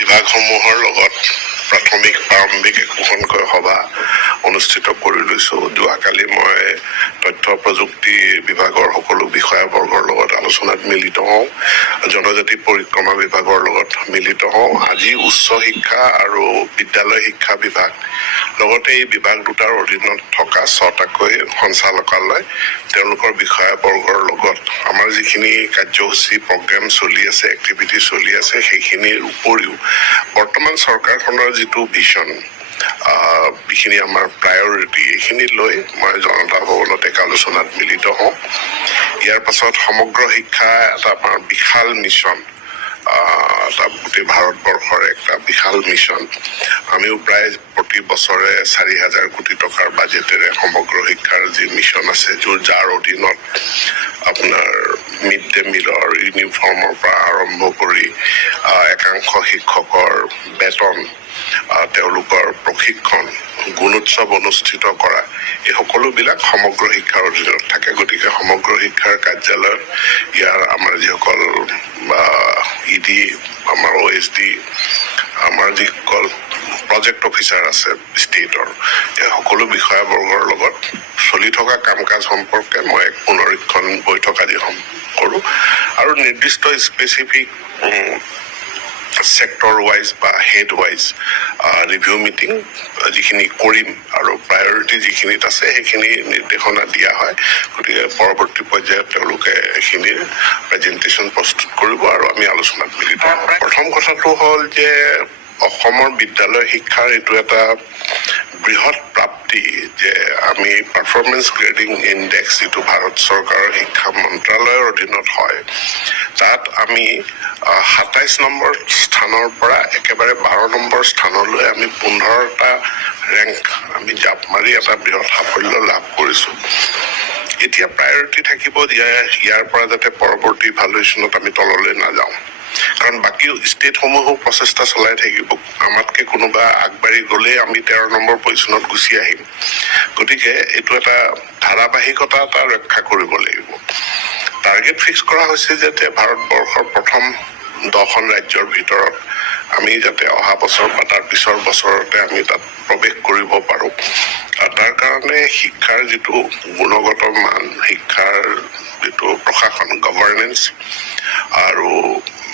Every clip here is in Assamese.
বিভাগসমূহৰ লগত প্ৰাৰম্ভিক একোখনকৈ সভা অনুষ্ঠিত কৰি লৈছোঁ। যোৱাকালি মই তথ্য প্ৰযুক্তি বিভাগৰ সকলো বিষয়াবৰ্গৰ লগত আলোচনাত মিলিত হওঁ, জনজাতি পৰিক্ৰমা বিভাগৰ লগত মিলিত হওঁ। আজি উচ্চ শিক্ষা আৰু বিদ্যালয় শিক্ষা বিভাগ লগতে এই বিভাগ দুটাৰ অধীনত থকা 6টাকৈ সঞ্চালকালয় তেওঁলোকৰ বিষয়াবৰ্গৰ লগত আমাৰ যিখিনি কাৰ্যসূচী প্ৰগ্ৰেম চলি আছে, এক্টিভিটি চলি আছে, সেইখিনিৰ উপৰিও বৰ্তমান চৰকাৰখনৰ যিটো ভিজন, যিখিনি আমাৰ প্ৰায়ৰিটি, এইখিনি লৈ মই জনতা ভৱনত এক আলোচনাত মিলিত হওঁ। ইয়াৰ পাছত সমগ্ৰ শিক্ষা এটা আমাৰ বিশাল মিছন, এটা গোটেই ভাৰতবৰ্ষৰ একটা বিশাল মিছন। আমিও প্ৰায় প্ৰতি বছৰে 4,000 কোটি টকাৰ বাজেটেৰে সমগ্ৰ শিক্ষাৰ যি মিছন আছে, যাৰ অধীনত আপোনাৰ মিড ডে মিলৰ ইউনিফৰ্মৰ পৰা আৰম্ভ কৰি একাংশ শিক্ষকৰ বেতন, তেওঁলোকৰ প্ৰশিক্ষণ, গুণোৎসৱ অনুষ্ঠিত কৰা, এই সকলোবিলাক সমগ্ৰ শিক্ষাৰ অধীনত থাকে। গতিকে সমগ্ৰ শিক্ষাৰ কাৰ্যালয়ত ইয়াৰ আমাৰ যিসকল ED, আমাৰ OSD, আমাৰ যিসকল প্ৰজেক্ট অফিচাৰ আছে ষ্টেটৰ, এই সকলো বিষয়াবৰ্গৰ লগত চলি থকা কাম কাজ সম্পৰ্কে মই এক পুনৰীক্ষণ বৈঠক আদি কৰোঁ আৰু নিৰ্দিষ্ট স্পেচিফিক চেক্টৰ ৱাইজ বা হেড ৱাইজ ৰিভিউ মিটিং যিখিনি কৰিম আৰু প্ৰায়ৰিটি যিখিনিত আছে সেইখিনি নিৰ্দেশনা দিয়া হয়। গতিকে পৰৱৰ্তী পৰ্যায়ত তেওঁলোকে এইখিনিৰ প্ৰেজেণ্টেশ্যন প্ৰস্তুত কৰিব আৰু আমি আলোচনাত মিলিত হওঁ। প্ৰথম কথাটো হ'ল যে অসমৰ বিদ্যালয় শিক্ষাৰ এইটো এটা বৃহৎ প্ৰাপ্তি যে আমি পাৰফৰ্মেঞ্চ গ্ৰেডিং ইণ্ডেক্স, যিটো ভাৰত চৰকাৰৰ শিক্ষা মন্ত্ৰালয়ৰ অধীনত হয়, তাত আমি 27 নম্বৰ স্থানৰ পৰা একেবাৰে 12 নম্বৰ স্থানলৈ আমি 15টা ৰেংক আমি জাপ মাৰি এটা বৃহৎ সাফল্য লাভ কৰিছোঁ। এতিয়া প্ৰায়ৰিটি থাকিব যে ইয়াৰ পৰা যাতে পৰৱৰ্তী ইভালুৱেশ্যনত আমি তললৈ নাযাওঁ, কাৰণ বাকী ষ্টেটসমূহেও প্ৰচেষ্টা চলাই থাকিব। আমাতকৈ কোনোবা আগবাঢ়ি গ'লেই আমি 13 নম্বৰ পজিশ্যনত গুচি আহিম। গতিকে এইটো এটা ধাৰাবাহিকতা এটা ৰক্ষা কৰিব লাগিব। টাৰ্গেট ফিক্স কৰা হৈছে যাতে ভাৰতবৰ্ষৰ প্ৰথম 10খন ৰাজ্যৰ ভিতৰত আমি যাতে অহা বছৰ বা তাৰ পিছৰ বছৰতে আমি তাত প্ৰৱেশ কৰিব পাৰোঁ। তাৰ কাৰণে শিক্ষাৰ যিটো গুণগত মান, শিক্ষাৰ যিটো প্ৰশাসন, গভৰ্নেন্স আৰু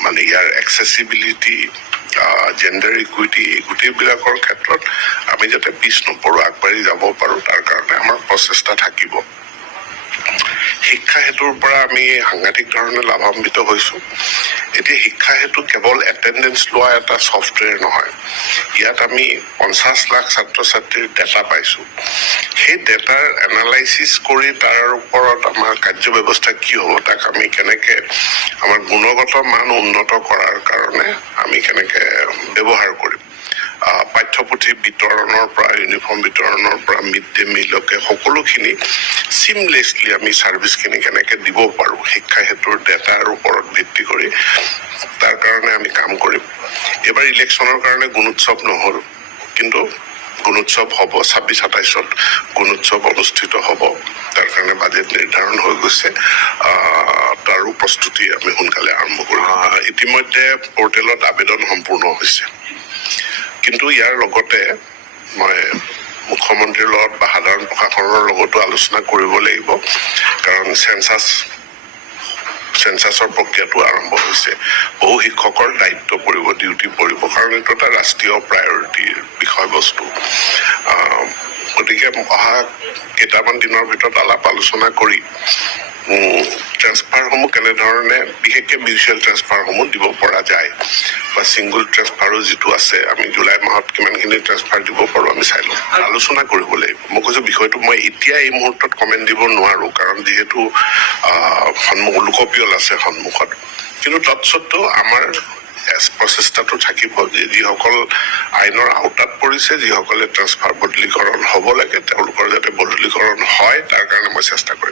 মানে ইয়াৰ এক্সেচিবিলিটি, জেণ্ডাৰ ইকুইটি, এই গোটেইবিলাকৰ ক্ষেত্ৰত আমি যাতে পিছ নপৰোঁ, আগবাঢ়ি যাব পাৰোঁ, তাৰ কাৰণে আমাৰ প্ৰচেষ্টা থাকিব। শিক্ষা সেতুৰ পৰা আমি সাংঘাতিক ধৰণে লাভান্বিত হৈছোঁ। এতিয়া শিক্ষা সেতু কেৱল এটেণ্ডেঞ্চ লোৱা এটা ছফ্টৱেৰ নহয়, ইয়াত আমি 50 লাখ ছাত্ৰ ছাত্ৰীৰ ডেটা পাইছোঁ। সেই ডেটাৰ এনালাইচিছ কৰি তাৰ ওপৰত আমাৰ কাৰ্যব্যৱস্থা কি হ'ব, তাক আমি কেনেকৈ আমাৰ গুণগত মান উন্নত কৰাৰ কাৰণে আমি কেনেকৈ ব্যৱহাৰ কৰিম। পাঠ্যপুথি বিতৰণৰ পৰা, ইউনিফৰ্ম বিতৰণৰ পৰা মিড ডে মিলকে সকলোখিনি চিমলেছলি আমি ছাৰ্ভিচখিনি কেনেকৈ দিব পাৰোঁ, শিক্ষা সেতুৰ ডেটাৰ ওপৰত ভিত্তি কৰি তাৰ কাৰণে আমি কাম কৰিম। এইবাৰ ইলেকশ্যনৰ কাৰণে গুণোৎসৱ নহ'ল, কিন্তু গুণোৎসৱ হ'ব 26-27ত গুণোৎসৱ অনুষ্ঠিত হ'ব। তাৰ কাৰণে বাজেট নিৰ্ধাৰণ হৈ গৈছে, তাৰো প্ৰস্তুতি আমি সোনকালে আৰম্ভ কৰিম। ইতিমধ্যে পৰ্টেলত আবেদন সম্পূৰ্ণ হৈছে, কিন্তু ইয়াৰ লগতে মই মুখ্যমন্ত্ৰীৰ লগত বা সাধাৰণ প্ৰশাসনৰ লগতো আলোচনা কৰিব লাগিব, কাৰণ চেঞ্চাছৰ প্ৰক্ৰিয়াটো আৰম্ভ হৈছে। বহু শিক্ষকৰ দায়িত্ব পৰিব, ডিউটি পৰিব, কাৰণ এইটো এটা ৰাষ্ট্ৰীয় প্ৰায়ৰিটিৰ বিষয়বস্তু। গতিকে অহা কেইটামান দিনৰ ভিতৰত আলাপ আলোচনা কৰি ট্ৰেন্সফাৰসমূহ কেনেধৰণে, বিশেষকৈ মিউচুৱেল ট্ৰেন্সফাৰসমূহ দিব পৰা যায় বা ছিংগুল ট্ৰেন্সফাৰো যিটো আছে, আমি জুলাই মাহত কিমানখিনি ট্ৰেন্সফাৰ দিব পাৰোঁ আমি চাই লওঁ, আলোচনা কৰিব লাগিব। মই কৈছোঁ বিষয়টো মই এতিয়া এই মুহূৰ্তত কমেণ্ট দিব নোৱাৰোঁ, কাৰণ যিহেতু লোকপিয়ল আছে সন্মুখত। কিন্তু তৎসত্ত্বেও আমাৰ প্ৰচেষ্টাটো থাকিব যে যিসকল আইনৰ আওতাত পৰিছে, যিসকলে ট্ৰেন্সফাৰ বদলীকৰণ হ'ব লাগে, তেওঁলোকৰ যাতে বদলীকৰণ হয়, তাৰ কাৰণে মই চেষ্টা কৰিম।